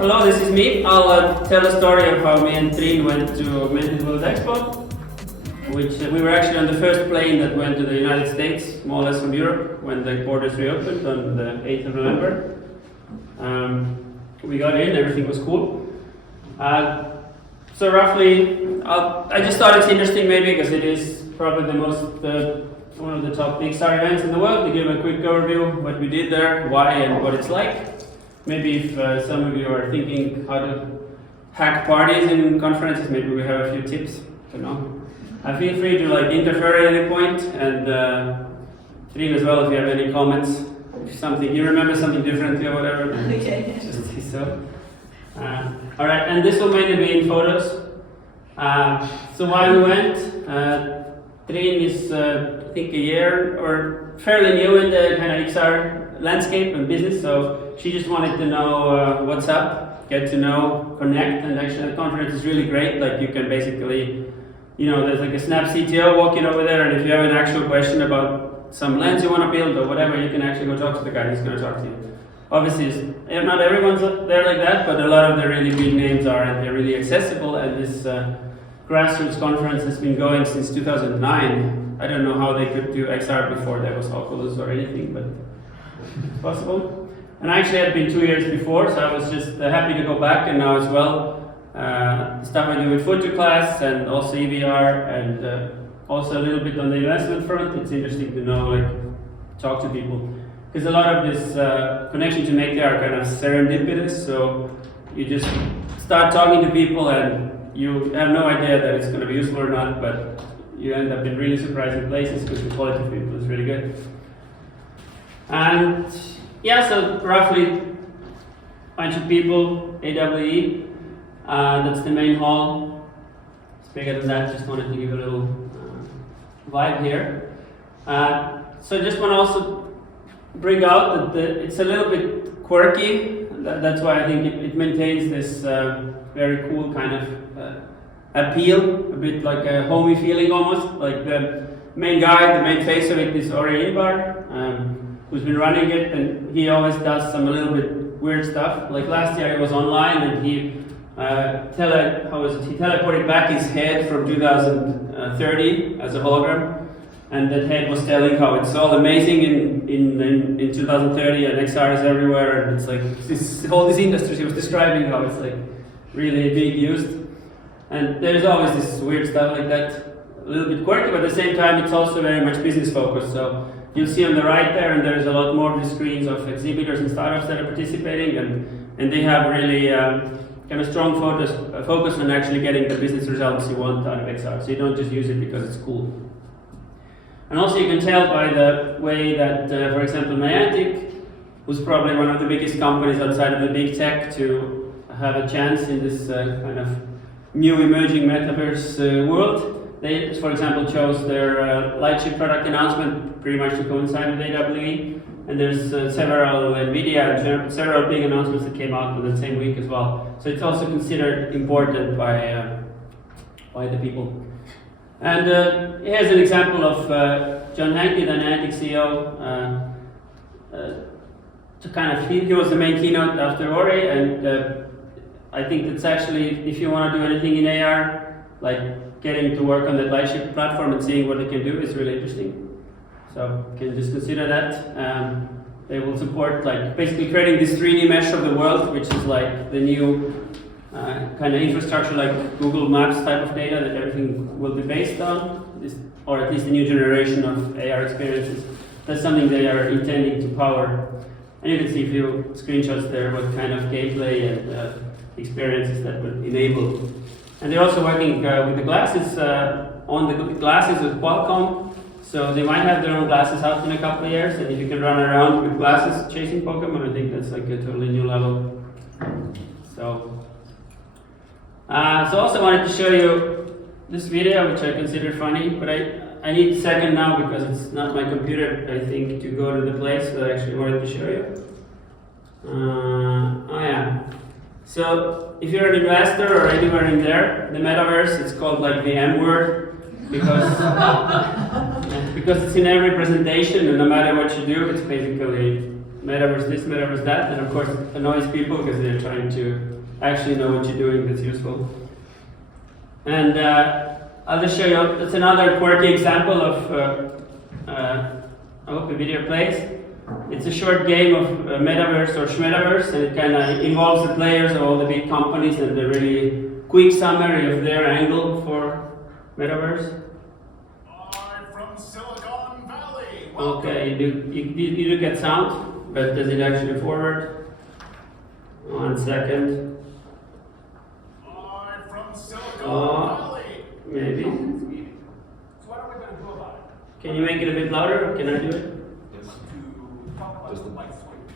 hello, this is me. I'll tell a story of how me and Trine went to Augmented World Expo, which we were actually on the first plane that went to the United States, more or less from Europe, when the borders reopened on the 8th of November. We got in, everything was cool. So roughly, I just thought it's interesting maybe because it is probably the most, one of the top XR events in the world, to give a quick overview of what we did there, why and what it's like. Maybe if some of you are thinking how to hack parties in conferences, maybe we have a few tips, I don't know. Feel free to interfere at any point, and Trine as well if you have any comments. If something, you remember something differently or whatever, Okay. just say so. Alright, and this will mainly be in photos. So why we went, Trine is I think a year or fairly new in the kind of XR landscape and business, so she just wanted to know what's up, get to know, connect, and actually the conference is really great. Like you can basically, there's like a Snap CTO walking over there, and if you have an actual question about some lens you want to build or whatever, you can actually go talk to the guy, he's going to talk to you. Obviously, not everyone's there like that, but a lot of the really big names are, and they're really accessible, and this grassroots conference has been going since 2009. I don't know how they could do XR before there was Oculus or anything, but it's possible. And actually I had been 2 years before, so I was just happy to go back, and now as well, stuff I do with photo class and also EVR, and also a little bit on the investment front. It's interesting to know, talk to people. Because a lot of this connection to make are kind of serendipitous, so you just start talking to people and you have no idea that it's going to be useful or not, but you end up in really surprising places because the quality of people is really good. And yeah, so roughly a bunch of people, AWE, that's the main hall. It's bigger than that, just wanted to give a little vibe here. So just want to also bring out that it's a little bit quirky. That's why I think it maintains this very cool kind of appeal, a bit like a homey feeling almost. Like the main guy, the main face of it is Ori Inbar, who's been running it, and he always does some a little bit weird stuff. Like last year he was online and he teleported back his head from 2030 as a hologram. And that head was telling how it's all amazing in 2030 and XR is everywhere, and it's like all these industries he was describing how it's like really being used. And there's always this weird stuff like that, a little bit quirky, but at the same time it's also very much business focused. So you'll see on the right there, and there's a lot more of the screens of exhibitors and startups that are participating, and they have really kind of strong focus on actually getting the business results you want out of XR. So you don't just use it because it's cool. And also you can tell by the way that, for example, Märt, who's probably one of the biggest companies outside of the big tech to have a chance in this kind of new emerging metaverse world, they, for example, chose their Lightship product announcement pretty much to coincide with AWE. And there's several NVIDIA and several big announcements that came out in the same week as well. So it's also considered important by the people. And here's an example of John Hanke, the Niantic CEO. He was the main keynote after Ori, and I think that's actually, if you want to do anything in AR, like getting to work on the Lightship platform and seeing what it can do is really interesting. So you can just consider that. They will support basically creating this 3D mesh of the world, which is like the new kind of infrastructure, like Google Maps type of data that everything will be based on, or at least the new generation of AR experiences. That's something they are intending to power. And you can see a few screenshots there, what kind of gameplay and experiences that would enable. And they're also working with the glasses, on the glasses with Qualcomm. So they might have their own glasses out in a couple of years, and if you can run around with glasses chasing Pokemon, I think that's like a totally new level. So also wanted to show you this video, which I consider funny, but I need a second now because it's not my computer, I think, to go to the place that I actually wanted to show you. Oh yeah. So if you're an investor or anywhere in there, the metaverse, it's called like the M word because it's in every presentation, and no matter what you do, it's basically metaverse this, metaverse that, and of course it annoys people because they're trying to actually know what you're doing that's useful. And I'll just show you, it's another quirky example of, I hope the video plays. It's a short game of metaverse or schmetaverse, and it kind of involves the players of all the big companies and the really quick summary of their angle for metaverse. Live from Silicon Valley. Okay, you do get sound, but does it actually forward? 1 second. Live from Silicon Valley. Maybe. So what are we going to do about it? Can you make it a bit louder, or can I do it? To talk about the light switch.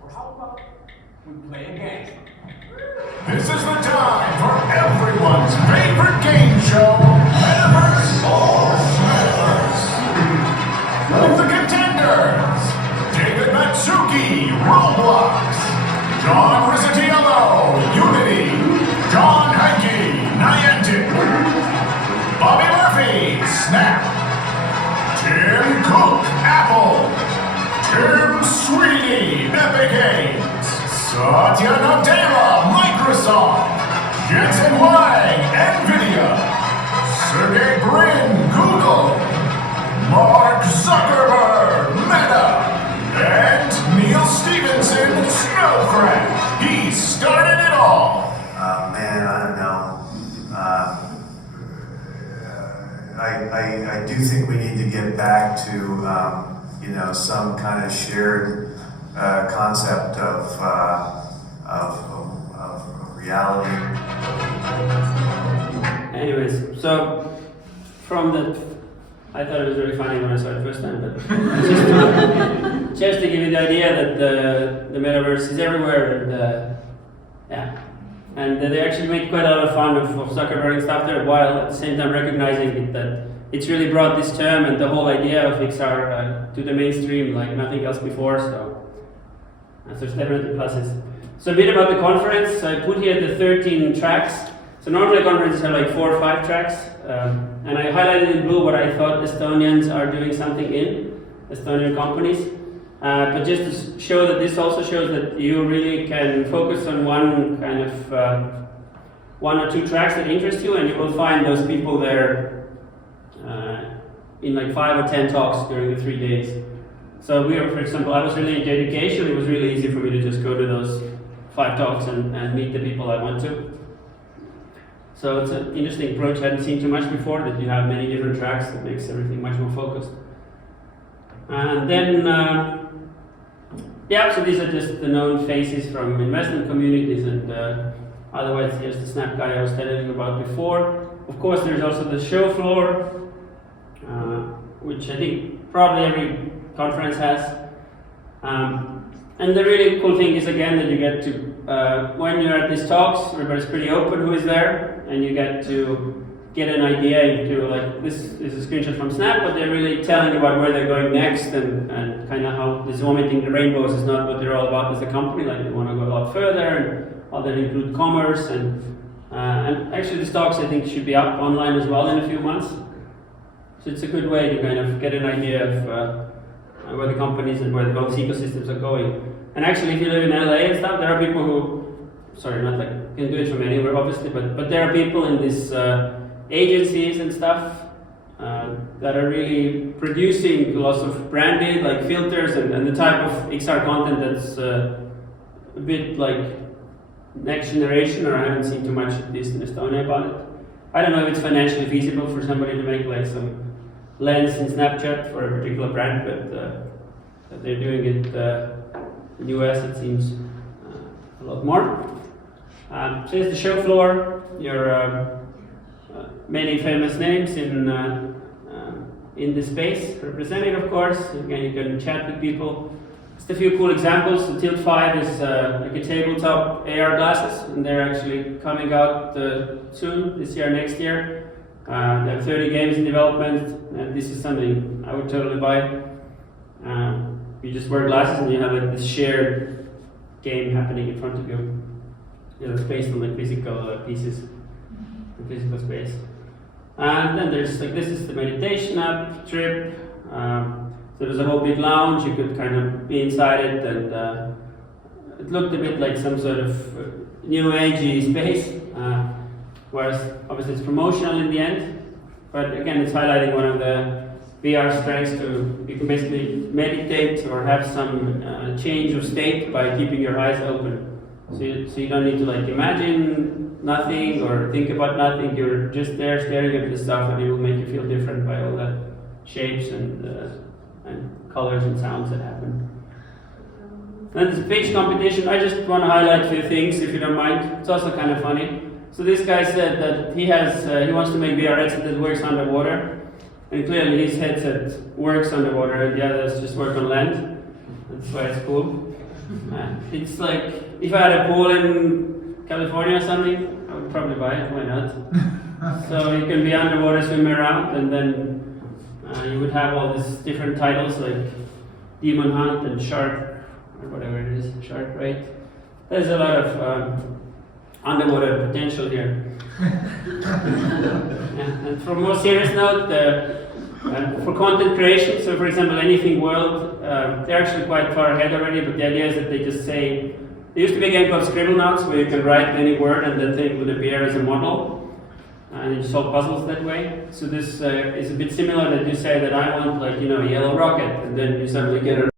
Or how about we play a game? This is the time for everyone's favorite game show, Metaverse or Metaverse. With the contenders, David Matsuki, Roblox, John Rizzitiello, Unity, John Henke, Niantic, Bobby Murphy, Snap, Tim Cook, Apple, Tim Sweeney, Epic Games, Satya Nadella, Microsoft, Jensen Huang, Nvidia, Sergey Brin, Google, Mark Zuckerberg, Meta, and Neil Stevenson, Snowcraft. He started it all. Man, I don't know. I do think we need to get back to some kind of shared concept of reality. Anyways, so from the, I thought it was really funny when I saw it first time, but just to give you the idea that the metaverse is everywhere, and yeah, and they actually make quite a lot of fun of Zuckerberg and stuff there, while at the same time recognizing that it's really brought this term and the whole idea of XR to the mainstream like nothing else before. So there's definitely pluses. So a bit about the conference. I put here the 13 tracks. So normally conferences have like 4 or 5 tracks, and I highlighted in blue what I thought Estonians are doing something in, Estonian companies. But just to show that this also shows that you really can focus on one kind of 1 or 2 tracks that interest you, and you will find those people there in like 5 or 10 talks during the 3 days. So we were, for example, I was really into education. It was really easy for me to just go to those 5 talks and meet the people I want to. So it's an interesting approach. I hadn't seen too much before, that you have many different tracks that makes everything much more focused. And then, yeah, so these are just the known faces from investment communities, and otherwise here's the Snap guy I was telling you about before. Of course, there's also the show floor, which I think probably every conference has. And the really cool thing is, again, that you get to, when you're at these talks, everybody's pretty open who is there, and you get to get an idea into, like, this is a screenshot from Snap, but they're really telling about where they're going next, and kind of how this vomiting the rainbows is not what they're all about as a company. Like, they want to go a lot further, and how they include commerce, and actually these talks I think should be up online as well in a few months. So it's a good way to kind of get an idea of where the companies and where the both ecosystems are going. And actually, if you live in LA and stuff, there are people who, sorry, not like, you can do it from anywhere obviously, but there are people in these agencies and stuff that are really producing lots of branded like filters and the type of XR content that's a bit like next generation, or I haven't seen too much at least in Estonia about it. I don't know if it's financially feasible for somebody to make like some lens in Snapchat for a particular brand, but they're doing it in the US, it seems a lot more. So here's the show floor, your many famous names in the space represented, of course. Again, you can chat with people. Just a few cool examples. The Tilt 5 is like a tabletop AR glasses, and they're actually coming out soon, this year, next year. They have 30 games in development, and this is something I would totally buy. You just wear glasses and you have like this shared game happening in front of you. It's based on like physical pieces, the physical space. And then there's like, this is the meditation app, Trip. So there's a whole big lounge, you could kind of be inside it, and it looked a bit like some sort of new agey space, whereas obviously it's promotional in the end. But again, it's highlighting one of the VR strengths you can basically meditate or have some change of state by keeping your eyes open. So you don't need to like imagine nothing or think about nothing, you're just there staring at the stuff, and it will make you feel different by all the shapes and colors and sounds that happen. And this pitch competition, I just want to highlight a few things if you don't mind. It's also kind of funny. So this guy said that he wants to make VR headset that works underwater, and clearly his headset works underwater and the others just work on land. That's why it's cool. It's like, if I had a pool in California or something, I would probably buy it, why not? So you can be underwater, swim around, and then you would have all these different titles like Demon Hunt and Shark, or whatever it is, Shark Raid. There's a lot of underwater potential here. And for a more serious note, for content creation, so for example, Anything World, they're actually quite far ahead already, but the idea is that they just say, there used to be a game called Scribble Notes where you can write any word and the thing would appear as a model, and you solve puzzles that way. So this is a bit similar, that you say that I want, like, you know, a yellow rocket, and then you suddenly get a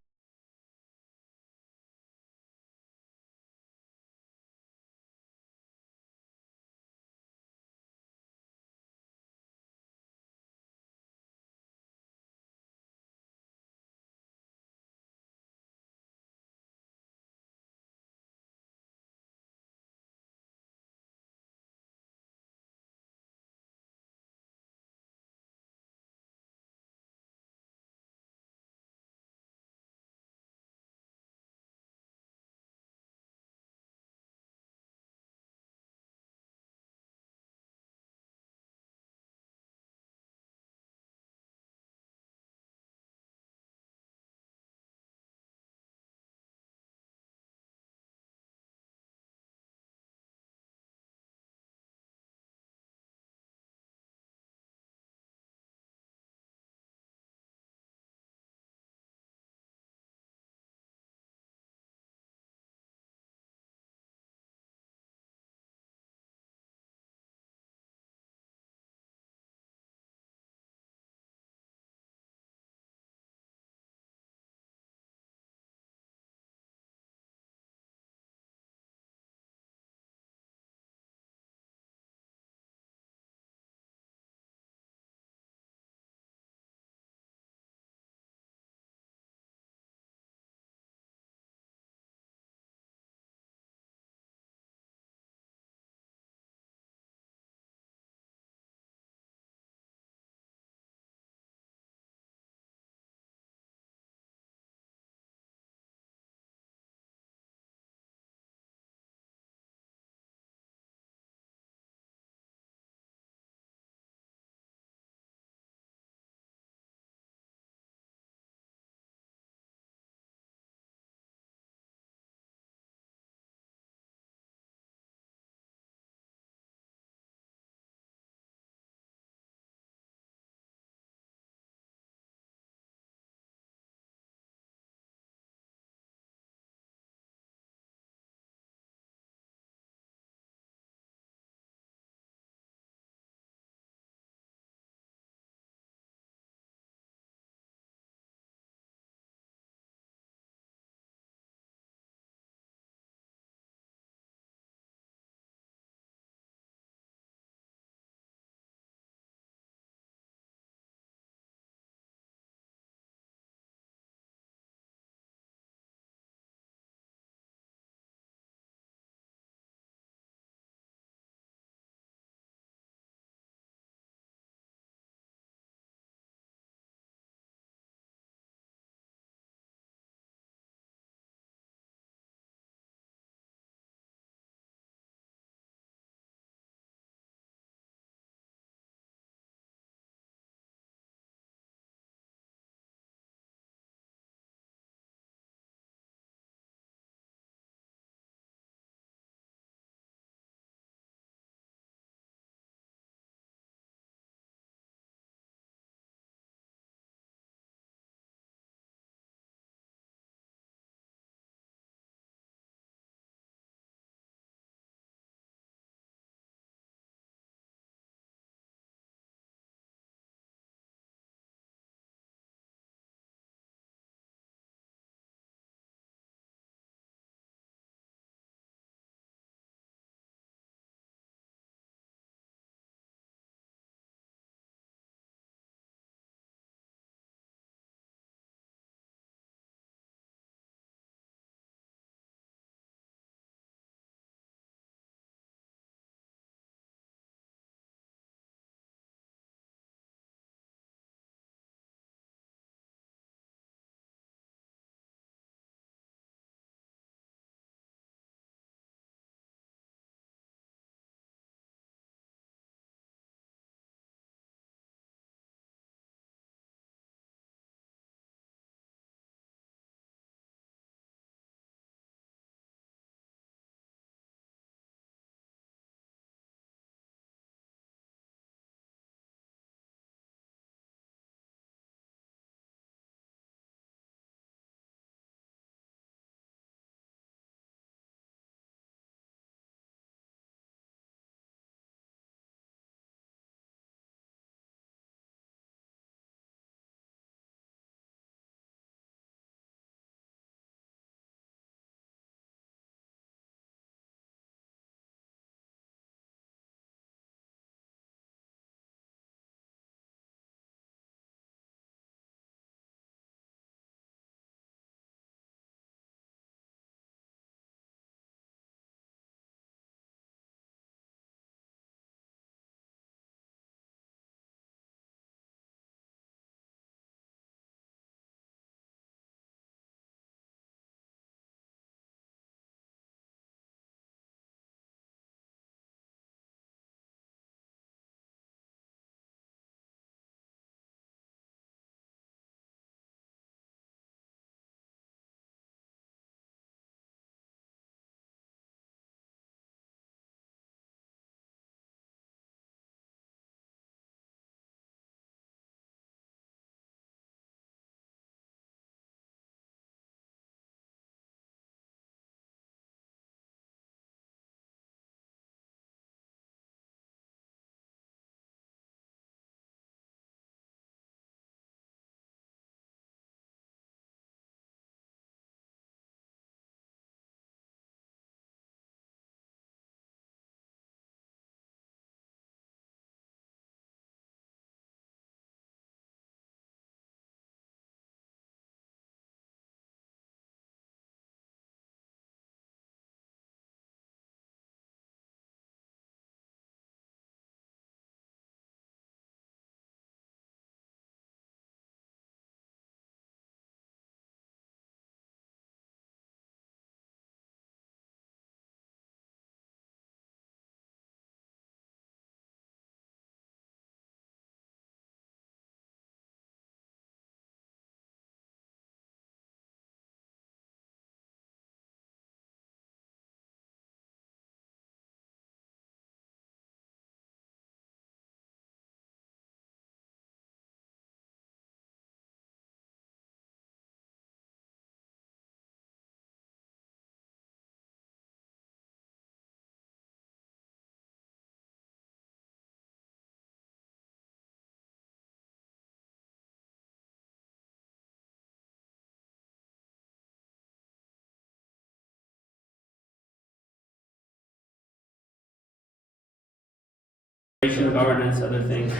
some governance, other things.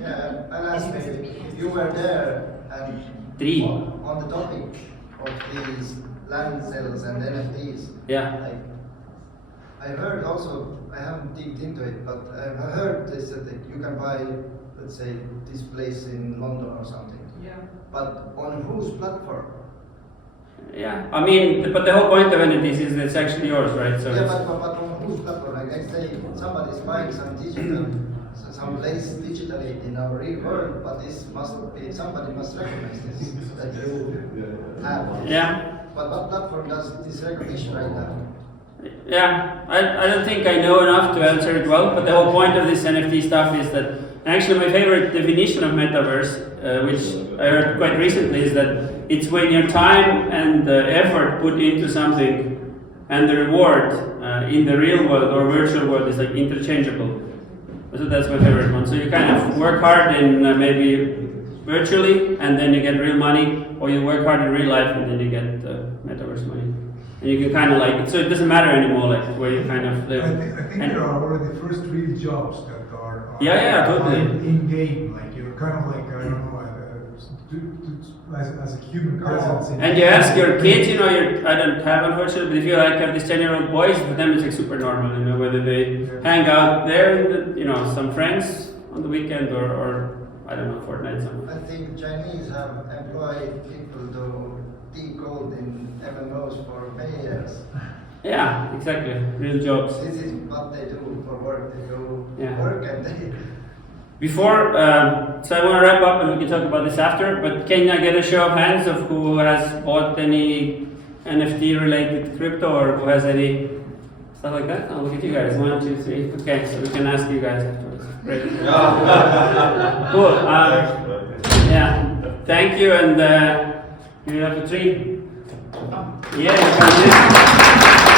Yeah, and lastly, you were there and 3. on the topic of these land sales and NFTs. Yeah. I heard also, I haven't digged into it, but I heard this that you can buy, let's say, this place in London or something. Yeah. But on whose platform? Yeah, I mean, but the whole point of NFTs is that it's actually yours, right? So Yeah, it's, but on whose platform? Like, let's say somebody's buying some digital, some place digitally in our real world, but this must be, somebody must recognize this, that you have this. yeah, But what platform does this recognition right now? yeah. I don't think I know enough to answer it well, but the whole point of this NFT stuff is that, actually my favorite definition of metaverse, which I heard quite recently, is that it's when your time and effort put into something and the reward in the real world or virtual world is like interchangeable. So that's my favorite one. So you kind of work hard in maybe virtually and then you get real money, or you work hard in real life and then you get metaverse money. And you can kind of like, so it doesn't matter anymore like where you kind of live. I think there are already first real jobs that are Yeah, totally. in game. Like you're kind of like I don't know, as a human presence. And you ask your kids, you know, I don't have unfortunately, but if you like have these 10-year-old boys, for them it's like super normal, you know, whether they hang out there, you know, some friends on the weekend or I don't know, Fortnite something. I think Chinese have employed people to decode in MMOs for many years. Yeah, exactly, real jobs. This is what they do for work. They do Yeah. work and they. Before, so I want to wrap up and we can talk about this after, but can I get a show of hands of who has bought any NFT related crypto or who has any stuff like that? I'll look at you guys, 1, 2, 3. Okay, so we can ask you guys afterwards. Great. Cool. Yeah, thank you, and you have a treat. Yeah, you can do.